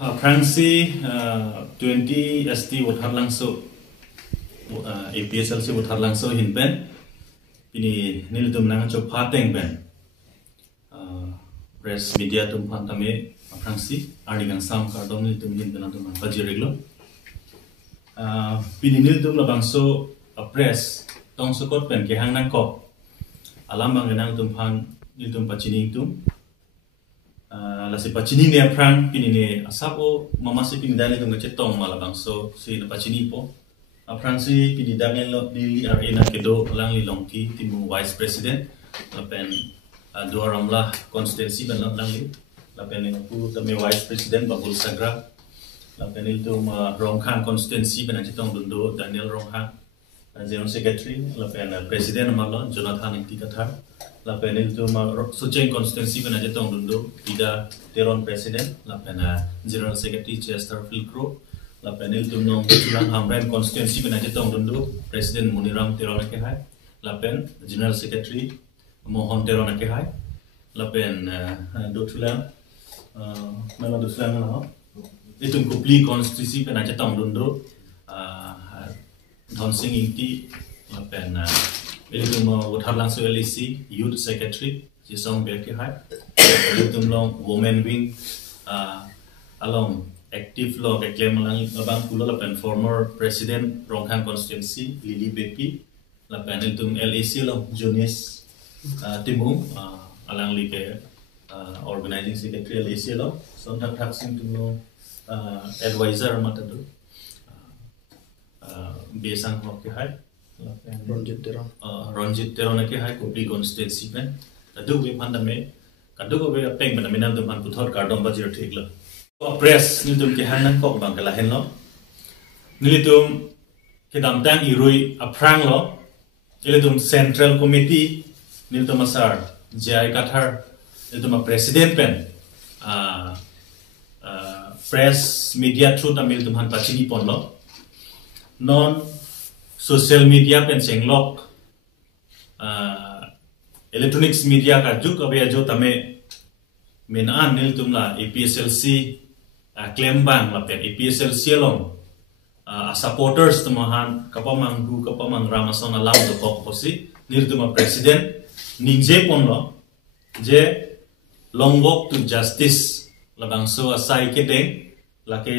Fransi 20 ST wuthar langso APSLC wuthar langso hinpen ini niltum nang chop phateng ben press media tum phantame Fransi ardigang sam kardom niltum hinpen tum bajireglo pini niltum labangso press tong sokot pen ke hang nang ko alam bang nang tum phan niltum pachining tum lasi pachini ne prang pini ne asapo mama si pini dali tung cetong malabang so si na pachini po prang si pini dangen lo di arena kedo lang li longki timu vice president lapen dua ramlah konstituensi ben lang li lapen aku tame vice president Babul Sagra lapen itu Rongkhang konstituensi ben cetong dundo Daniel Rongkhang general secretary lapen president malon Jonathan Intikathar lapen itu Sucheng konstituensi ben cetong dundo Ida Teron president lapen general secretary Chester Filcro lapen itu nong tulang Hamren konstituensi ben cetong dundo president Muniram Teron ke hai lapen general secretary Mohon Teron ke hai lapen do tulang mana do tulang lah itu Kupli konstituensi ben cetong dundo Don Sing Inti lapen itu mau wuthar langso LEC youth secretary Jisong Berke hai itu long women wing along active law reclaim lang abang pulo lapen former president Rongkhang constituency Lili Bepi lapen itu LEC long Jonis Timung alang like organizing secretary LEC long sontak taksim tu advisor mata tu besang hoki hai Ronjit Teron ke hai Kupli constituency pen adu we pandame kadu ko we peng mana minam tu pan puthor kardom bajir thik lo press nitum ke hanan ko bang kala hen lo nilitum ke damtang irui aprang lo nilitum central committee nilitum asar jai kathar nilitum president pen press media through tamil tum han pachini pon lo non social media pen senglok electronics media ka juk abe jo tame menan nil tumla APSLC claim bang la pen APSLC long supporters tumahan kapamang gu kapamang ramason alam do kok posi nil tuma president ningje pon lo je long walk to justice labang so asai ke deng lake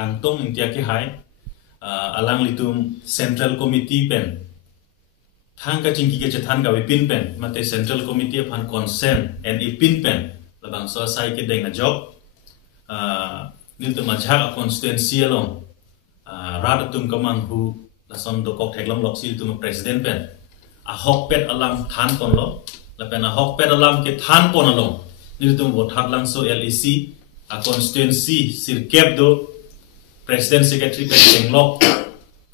antong intia ke hai alang litum central committee pen thang ka chingki ke chathan ka wipin pen mate central committee phan consent and ipin pen labang so sai ke deng a job niltum majha constituency along rad tum kamang hu lason do kok theklong lok sil tum president pen a hok pet alam than kon lo la pen a hok pet alam ke than pon along niltum vot hat lang so LEC a constituency sirkep do President Secretary Penglok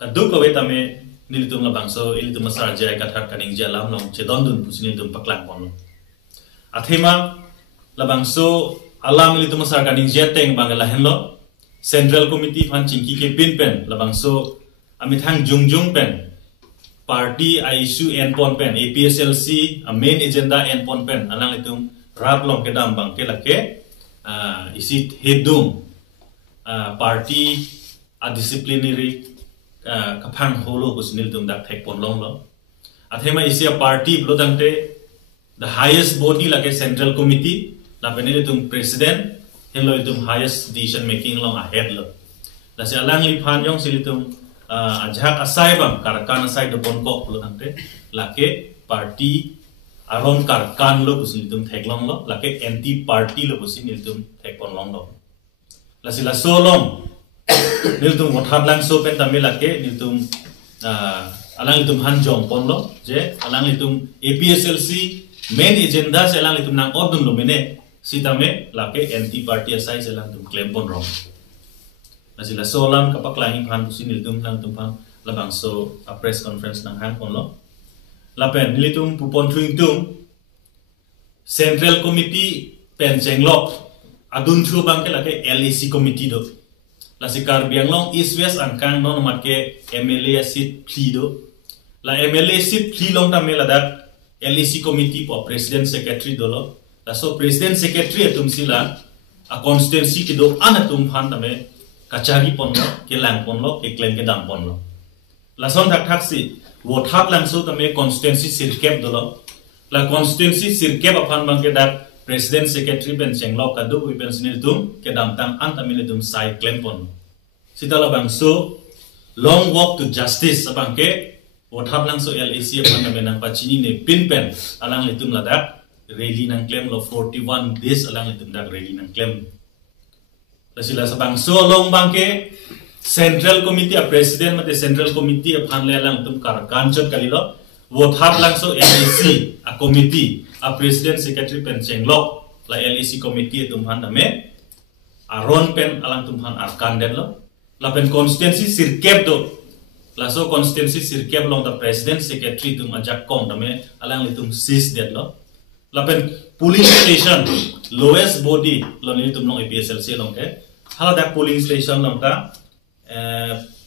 kaduk kawe tame nilitum la bangso ilitum masar jai kathar kaning jalam long chedon dun pusini dum paklang pon athema la bangso alam ilitum masar kaning jeteng bangala henlo Central Committee phan chingki ke pin pen la bangso amithang jungjung pen party issue en pon pen APSLC a main agenda en pon pen alang litum rap long kedam bang ke lake isit hedum party a disciplinary kapang holo kusnil tum dak thek pon long lo athema isia party blodangte the highest body like central committee la penele tum president hello tum highest decision making long ahead lo la se alang li phan yong silitum ajhak asai bang karkan asai do pon kok blodangte lake party aron karkan lo kusnil tum thek long lo lake anti party lo kusnil tum thek pon long lo lasila solong niltum wathar lang so pen tamil lake niltum alang litum hanjong pon lo je alang litum APSLC main agenda se alang litum nang odun lo mene sitame lake anti party asai se lang tum claim pon rong lasila solam kapak lahi phan pusin niltum lang tum phan labang so a press conference nang han pon lo lapen nilitum pupon thuing tum central committee pen jenglok adun thru bang ke lake LEC committee do la sikar biang long east west angkang non mat ke MLA seat pli do la MLA seat pli long ta mela dak LEC committee po president secretary do lo la so president secretary atum sila a constituency ke do anatum phan tame kachari pon lo ke lang pon lo ke claim ke dam pon lo lason thak thak si wo thak lang so tame constituency sirkep do lo la constituency sirkep aphan bang ke dak president secretary ben chenglo ka do ben sinil tum ke dam tang an tamile dum sai claim pon sitala bang so long walk to justice abang ke wo thak lang so LAC aphan tame nang pachini ne pin pen alang le tum la dak rally nang claim lo 41 days alang le tum dak rally nang claim sila sabang so long bangke central committee a president mate central committee a phanle lang tum kar kanchot kalilo wo thap lang so LAC a committee a president secretary pen chenglok la LAC committee tum phan dame a ron pen alang tum phan ar kanden lo la pen constituency sirkep do la so constituency sirkep long the president secretary tum ajak kong dame alang le tum sis det lo la pen police station lowest body lo ni tum long APSLC long ke hala dak polling station long ta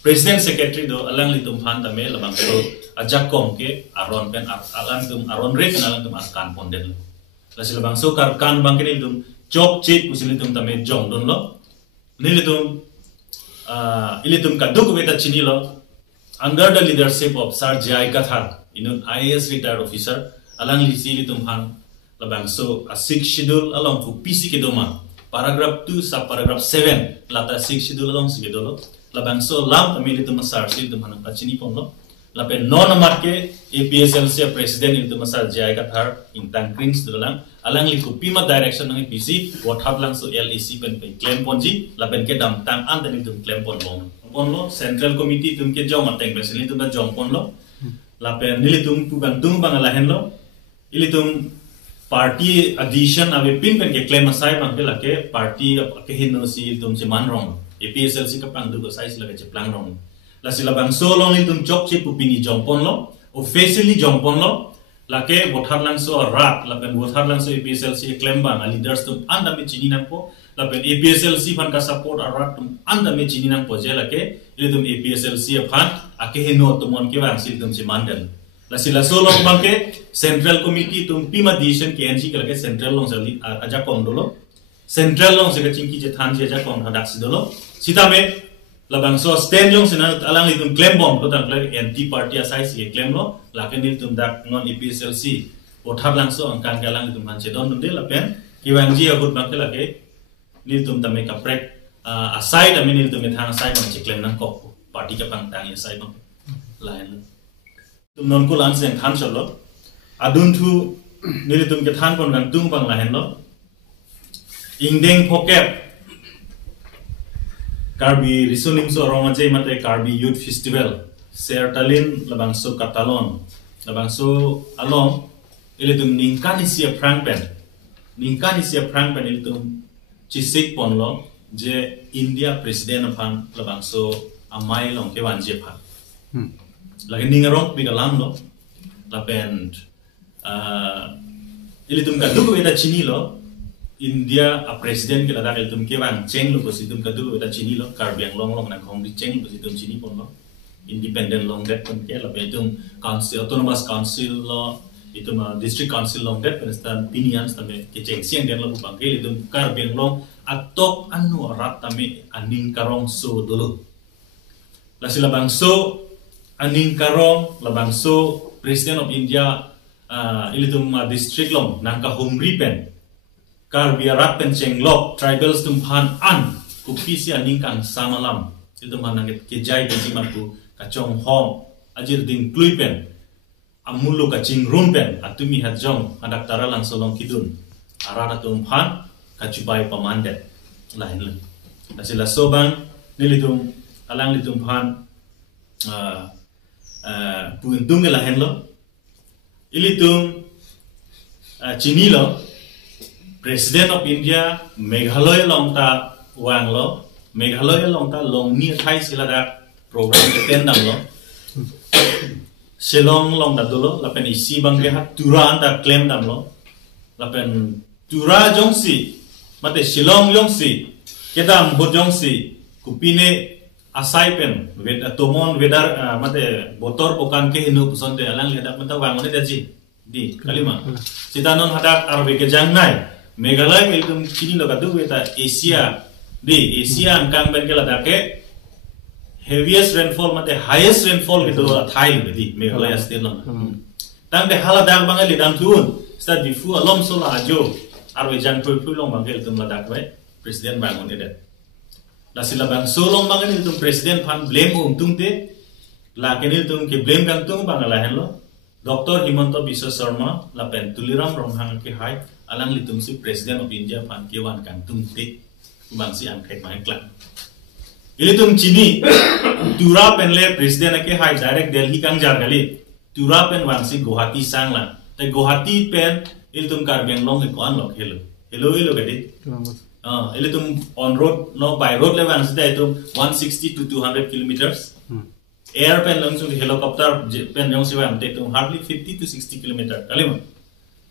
president secretary do alang li tum phan tame labang ko ajak kom ke aron pen alang tum aron re pen alang tum askan ponden la sila bang so kar kan bang ke tum chok chip usil tum tame jong don lo ni li tum ilitum ka duk weta chini lo under the leadership of Sir Jai Kathar inun IAS retired officer alang li si li tum phan labang so a 6 schedule along ku PC ke doma paragraph 2 sub paragraph 7 lata 6 schedule along sige dolo labang so lam amili tum sar sil tum hanam pachini pomlo lape non amat ke APSLC president in tum sar Jai Kathar in tankrings dolang alang li ku pima direction ng PC what hab lang so LAC pen pe claim ponji lapen ke dam tang an tani tum claim pon lo central committee tum ke jong mateng president tum jong pon lo lapen nili tum pu bang tung bang lahen lo ili tum party addition ave pin pen ke claim asai bang ke lake party ke hinno si tum se man rong APSLC ka pang du ko size lage che plang rong la sila bang so long ni tum chok che pupini jongpon lo officially jongpon lo lake bothar lang so rat la pen bothar lang so APSLC claim bang leaders tum anda me chini nang po la pen APSLC fan ka support rat tum anda me chini nang po je lake ile tum APSLC fan ake hinno tumon ke bang sil tum se mandan la sila so long bangke central committee tum pima decision ke NG ke central long sali aja kom dolo central long se chingki je than je aja kom hadak si dolo sita me la bang so stand jong sina alang li tum claim bomb to tang anti party asai si claim lo la ke nil tum dak non APSLC othar lang so angkan ke alang li tum han che don dum de la pen ki wang ji agut bangke la ke nil tum tam me ka prek asai da me nil tum me thang asai bang che claim nang ko party ka pang tang asai bang lain non ko lan seng khan chalo adun thu nili tum ke than pon gang tung bang la hen lo ingdeng phokep karbi risoning so rong jai mate karbi youth festival sertalin labang so katalon labang so along ile tum ningkani sia prang pen ile tum chisik pon lo je India president aphan labang so amai long ke wan je phan lagi ningarong biga lam lo lapen ili tum kadu ko eta chini lo India a president ke lada tum ke wan cheng lo ko situm kadu ko eta chini lo karbiang long na khong di cheng ko situm chini pon lo independent long that pon ke lapen tum council autonomous council lo itum district council long that pen stan pinians tame ke cheng siang den lo bang ke itum karbiang long atok anu rat tame aning karong so dulu la sila bang so aning karong labang so president of India ilitum district long nangka humri pen kar biarat pen chenglok tribals tum phan an kupisi aning kang samalam ilitum han nangit ke jai beji manku kachong hom ajir ding klui pen amulu kaching rum pen atumi hajong adak tara lang solong kidun arara tum phan kachubai pamandet lain la sila sobang nilitum alang litum phan puintung ke lahen lo ilitum chini lo president of India Meghalaya long ta wang lo Meghalaya long ta long ni thai sila dak program ke tendang lo Shillong long da dolo lapen isi bang ke hat tura anda claim dam lo lapen tura jongsi mate Shillong jongsi kedam bo jongsi kupine asai pen ved atomon vedar mate botor pokan ke hinu puson de alang ledak mata wang ne daji di kalima sitanon hadak arbe ke jangnai Meghalaya iltum kini lo kadu beta Asia di Asia angkang ben kala dake heaviest rainfall mate highest rainfall gitu Thai di Meghalaya state lo. Tang de hala dang bangal lidam tuun sta difu alom sola ajo arwe jang pui long bangal iltum ladak we presiden bangun ede. La sila bang solong bangal iltum presiden pan blame tung te la kenil tung ke blame kang tung bangal hen lo. Dr. Himanta Biswa Sharma la pen tuliram romhang ke hai alang litum si President of India pan kewan kang tung te bang si angket mai klan ilitum chini tura pen le President ke hai direct Delhi kang jar gali tura pen bang si Guwahati sang la te Guwahati pen ilitum Karbi Anglong ko unlock hello gadi ilitum on road no by road le bang si da itum 160 to 200 kilometers air pen langsung helicopter pen yang siwa amte tum hardly 50 to 60 kilometer kalima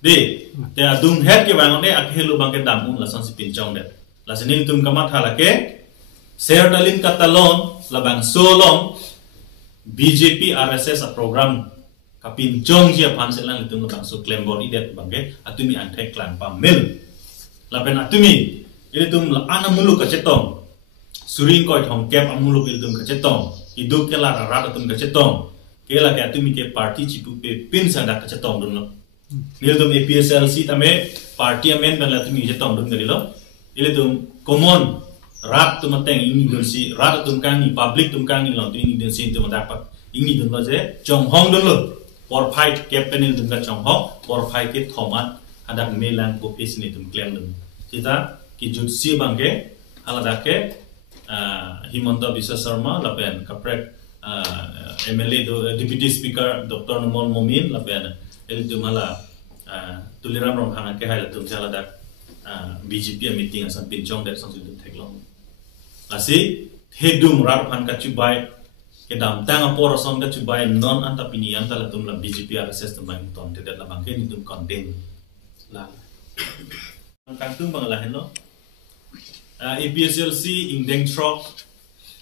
de te adung head ke bang ne ak helu bang ke damun la san si pinchong de la senil tum kamat halake sertalin katalon la bang solong BJP RSS a program ka pinchong ji pan selang tum la bang so claim bor idet bang ke atumi antek klan pamil la pen atumi ile tum la anamulu ka chetong suring koi thong kep amulu bil tum ka chetong hidup ke la rara tum ka chetong ke la ke atumi ke party chipu pe pin sa da ka chetong dun lo nil tum APSLC tame party amen ban la tumi chetong dun gari lo ile tum common rat tum teng ini dun si rat tum kang ni public tum kang ni lo tu ini dun si tum dapat ini dun lo je chong hong dun lo por fight captain il dun ka chong hong por fight ke thomat adak melang ko pis ni tum claim dun kita ki jut si bangke alada ke Himanta Biswa Sharma lapen kaprek MLA Deputy Speaker Dr. Numol Momin lapen el jumala tuliram rom hanga ke hai tum chala dak BJP meeting asan pinchong der sang sidu theklong lasi hedum rar phan ka chubai ke dam tang apor song ka chubai non anta pini anta la tum la BJP RSS tum bang ton te la bang ke ni tum condemn la kan tum bang la hello APSLC Indeng Trok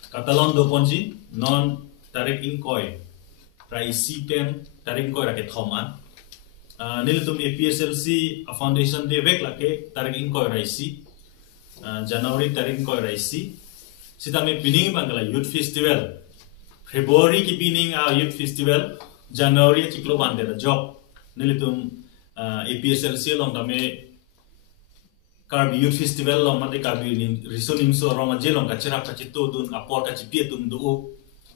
Katalon do ponji non tarik inkoi raisi pen tarik inkoi raket thoman nilitum APSLC foundation de vek lake tarik inkoi raisi January tarik inkoi raisi sita me pining bangala youth festival February ki pining youth festival January chiklo bande da job nilitum APSLC long tame Karbi Youth Festival long mate karbi resuning so rong ajelong kacera kacito dun apor kacipie tum do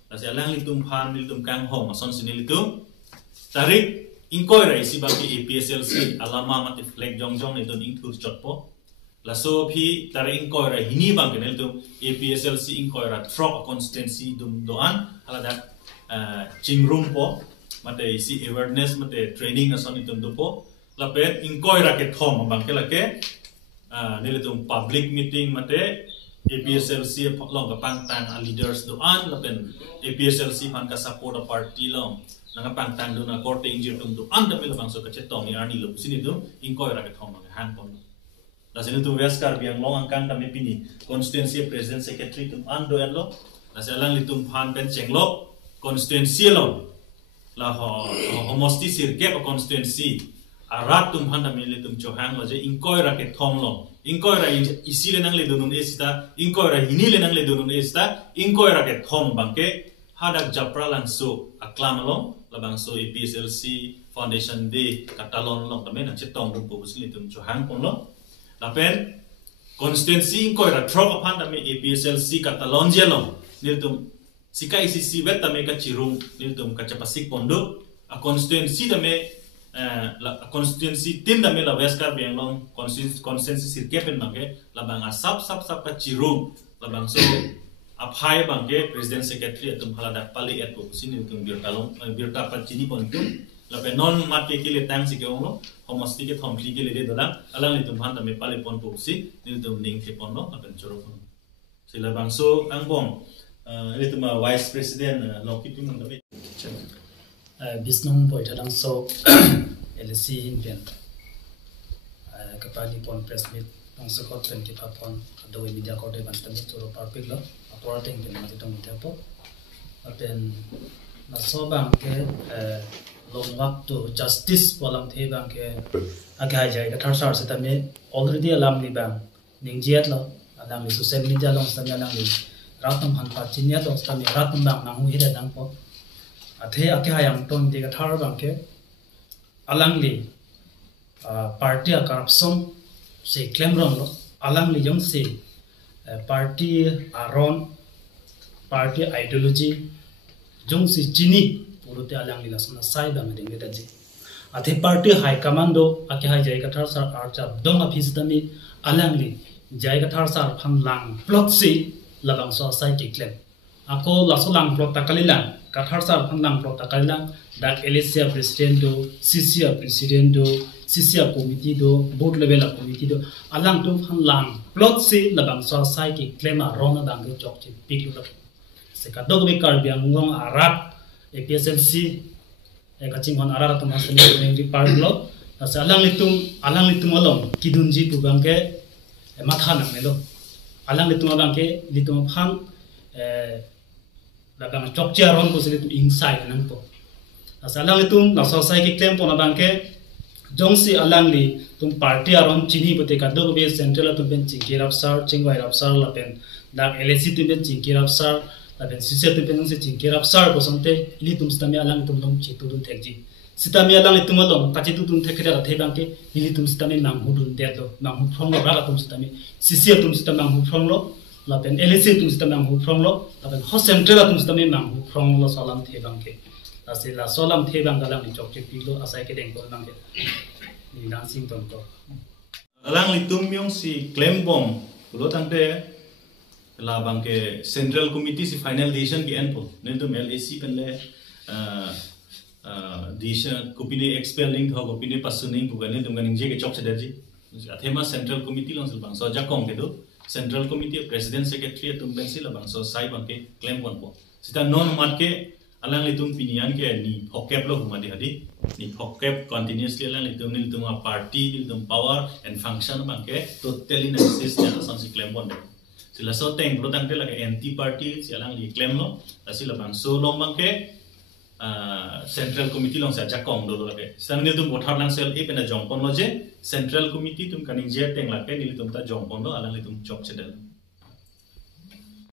lasi alang litum phan litum kang hong ason sinilitum tarik inkoi raisi bagi APSLC alama mate flag jongjong itu ingtur chotpo laso phi tarik inkoi ra hini bang kenel tum APSLC inkoi ra trok constituency dum doan halada chingrum po mate isi awareness mate training ason itum do po lapet inkoi ra ke thom bang ke lake nilitum public meeting mate APSLC long kapang tang leaders doan lapen APSLC pan ka support a party long nang kapang tang do na korte injir tum doan da mil bang so ka chetong ni arni lo sini dum inkoi ra ke thom ang han pon la sini tu weskar biang long angkang kami pini constituency president secretary tum ando en lo la selang litum phan pen chenglok constituency long la homosti sirke constituency arat tum handa mili tum chohang lo je inkoi ra ke thom lo inkoi ra isi le nang le donun esta inkoi ra hini le nang le donun esta inkoi ra ke thom bangke hadak japra langso aklam lo labang so APSLC foundation de katalon lo kame na chetong dum po sili tum chohang pon lo lapen constituency inkoi ra throk aphan tame APSLC katalon je lo nil tum sikai sisi vet tame ka chirung nil tum ka chapasik pondo a constituency tame la constituency tin da me la weskar bianglong constituency sirkepen bangke la bang asap sap ka chirung la bang so aphai bangke president secretary atum halada pali eto sini tum birtalong birta pachini pontum la be non mat ke le tang si ke onglo homosti ke thomli ke le de dalang alang le tum han da me pali pon po si nil tum ning ke pon lo la ben choro pon sila bang so angbong le tum vice president lokitum da be Bisnung Boytalang so LC Indian kapali pon press meet ang sukot pen kita pon do media ko de basta mit ro parpik lo apurating pen mati tong tepo apen na so bang ke long wak to justice polam the bang ke agai jai ka thar sar sita me already alam li bang ning jiat lo alam li social media long sta alam li ratam han pa chinya long sta me ratam bang na hu hira dang po athe akai yang ton de ka thar bang ke alang li party corruption se claim rong lo alang li jong se party aron party ideology jong si chini purote alang lila sona sai bang ding beta ji athe party high command do ake hai jai ka thar sar archa dong office tami alang li jai ka thar sar phan lang plot si labang so sai ki claim ako laso lang plot takalilang ka thar sar phan lang plot takalilang dak LSA president do CCA president do CCA committee do board level committee do alang tu phan lang plot si labang so sai ki claim a rona dang ge chok chi pik lu seka dog be kar biang ngong arat APSLC kaching hon arat tum hasne ngi par lo asa alang litum along kidunji tu bangke matha nang melo alang litum bangke litum phan la bang chokcha ron ko sele tu inside nang po asa alang litum na so sai ki claim pona bangke jongsi alang li tum party aron chini bote ka dog be central tu ben chingkir afsar chingwai afsar la pen dak LSC tu ben chingkir afsar laben sisiat tu penong se chingkir afsar ko somte li tum stami alang tum long chi tu dun thekji sitami alang tum long kachi tu tum thekira the bangke li tum stami nang hu dun de do nang hu phong lo ra tum stami sisiat tum stami nang hu phong lo laben LSC tum stami nang hu phong lo laben ho central tum stami nang hu phong lo salam the bangke asila salam the bang galang ni chok chi pi lo asai ke deng ko bangke ni dancing ton ko alang litum yong si claim bomb lo tangte la bangke central committee si final decision ki enpo nentu LAC penle decision kopine expelling tho kopine pasuning bugane dumganing je ke chok sedaji athema central committee long silbang so jakong ke do central committee president secretary tum bensi la bang so sai bangke claim konpo sita non mat ke alang litum pinian ke ni hokep lo humadi hadi ni hokep continuously alang litum party litum power and function bangke totally analysis ja asan si claim bonde sila so teng pro tangte la anti party sialang li claim lo sila bang so long bangke central committee long sa jakong do la ke sang ni tum bothar lang sel e pena jongpon lo je central committee tum kaning je teng la ke ni tum ta jongpon lo alang li tum chok chedel